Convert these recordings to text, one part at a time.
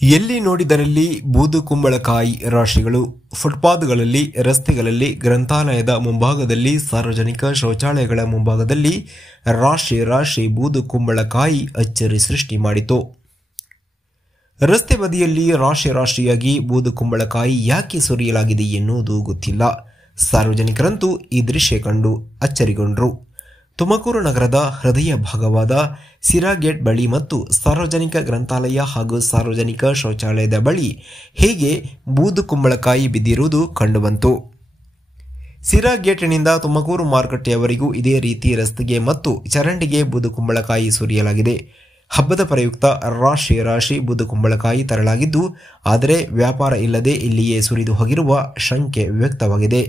ಎಲ್ಲಿ ನೋಡಿದರಲ್ಲಿ ಬೂದು ಕುಂಬಳಕಾಯಿ ರಾಶಿಗಳು. ಫುಟ್ಪಾತ್ಗಳಲ್ಲಿ, ರಸ್ತೆಗಳಲ್ಲಿ, ಗ್ರಂಥಾಲಯದ ಮುಂಭಾಗದಲ್ಲಿ, ಸಾರ್ವಜನಿಕ ಶೌಚಾಲಯಗಳ ಮುಂಭಾಗದಲ್ಲಿ ರಾಶಿ ರಾಶಿ ಬೂದು ಕುಂಬಳಕಾಯಿ ಅಚ್ಚರಿ ಸೃಷ್ಟಿ ಮಾಡಿತು. ರಸ್ತೆ ಬದಿಯಲ್ಲಿ ರಾಶಿ ರಾಶಿಯಾಗಿ ಬೂದು ಕುಂಬಳಕಾಯಿ ಯಾಕೆ ಸುರಿಯಲಾಗಿದೆ ಎನ್ನುವುದು ಗೊತ್ತಿಲ್ಲ. ಸಾರ್ವಜನಿಕರಂತೂ ಈ ದೃಶ್ಯ ಕಂಡು ಅಚ್ಚರಿಗೊಂಡರು. ತುಮಕೂರು ನಗರದ ಹೃದಯ ಭಾಗವಾದ ಸಿರಾ ಗೇಟ್ ಬಳಿ ಮತ್ತು ಸಾರ್ವಜನಿಕ ಗ್ರಂಥಾಲಯ ಹಾಗೂ ಸಾರ್ವಜನಿಕ ಶೌಚಾಲಯದ ಬಳಿ ಹೀಗೆ ಬೂದು ಕುಂಬಳಕಾಯಿ ಬಿದ್ದಿರುವುದು ಕಂಡುಬಂತು. ಸಿರಾ ಗೇಟ್ನಿಂದ ತುಮಕೂರು ಮಾರುಕಟ್ಟೆಯವರೆಗೂ ಇದೇ ರೀತಿ ರಸ್ತೆಗೆ ಮತ್ತು ಚರಂಡಿಗೆ ಬೂದು ಕುಂಬಳಕಾಯಿ ಸುರಿಯಲಾಗಿದೆ. ಹಬ್ಬದ ಪ್ರಯುಕ್ತ ರಾಶಿ ರಾಶಿ ಬೂದು ಕುಂಬಳಕಾಯಿ ತರಲಾಗಿದ್ದು, ಆದರೆ ವ್ಯಾಪಾರ ಇಲ್ಲದೆ ಇಲ್ಲಿಯೇ ಸುರಿದು ಹೋಗಿರುವ ಶಂಕೆ ವ್ಯಕ್ತವಾಗಿದೆ.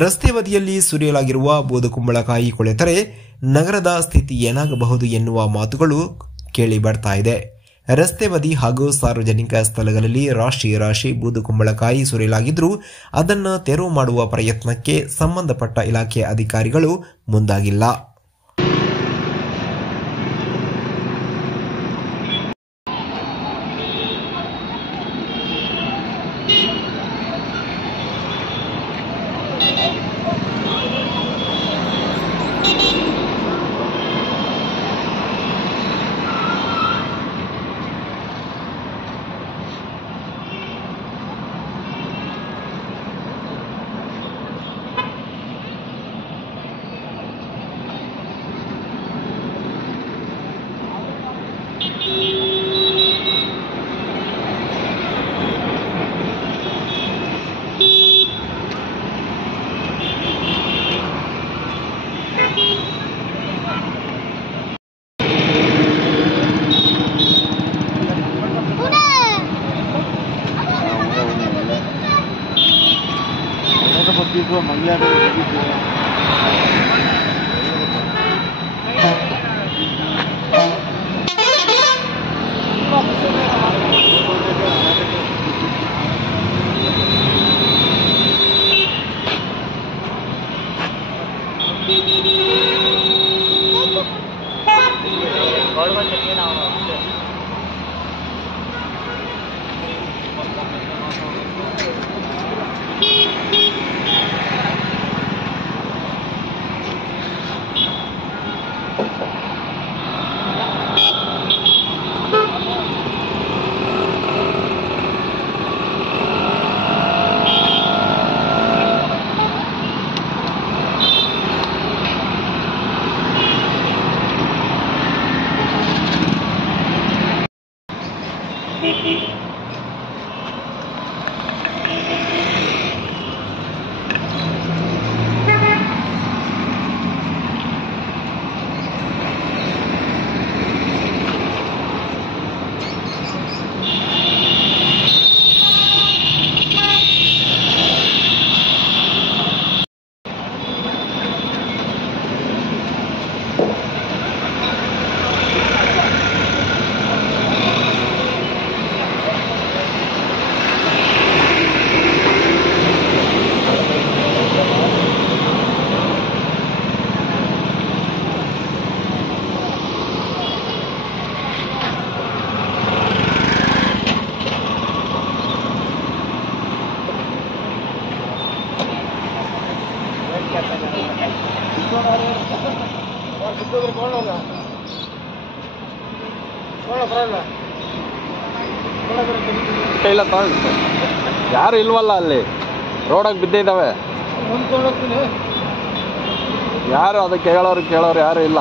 ರಸ್ತೆ ಬದಿಯಲ್ಲಿ ಸುರಿಯಲಾಗಿರುವ ಬೂದು ಕುಂಬಳಕಾಯಿ ಕೊಳೆತರೆ ನಗರದ ಸ್ಥಿತಿ ಏನಾಗಬಹುದು ಎನ್ನುವ ಮಾತುಗಳು ಕೇಳಿ ಬರ್ತಾ ಇದೆ. ರಸ್ತೆ ಬದಿ ಹಾಗೂ ಸಾರ್ವಜನಿಕ ಸ್ಥಳಗಳಲ್ಲಿ ರಾಶಿ ರಾಶಿ ಬೂದು ಕುಂಬಳಕಾಯಿ ಸುರಿಯಲಾಗಿದ್ದರೂ ಅದನ್ನು ತೆರವು ಮಾಡುವ ಪ್ರಯತ್ನಕ್ಕೆ ಸಂಬಂಧಪಟ್ಟ ಇಲಾಖೆ ಅಧಿಕಾರಿಗಳು ಮುಂದಾಗಿಲ್ಲ. ಇಲ್ಲ ಯಾರು ಇಲ್ವಲ್ಲ, ಅಲ್ಲಿ ರೋಡಾಗಿ ಬಿದ್ದಿದ್ದಾವೆ. ಯಾರು ಅದಕ್ಕೆ ಕೇಳೋರು ಯಾರು ಇಲ್ಲ.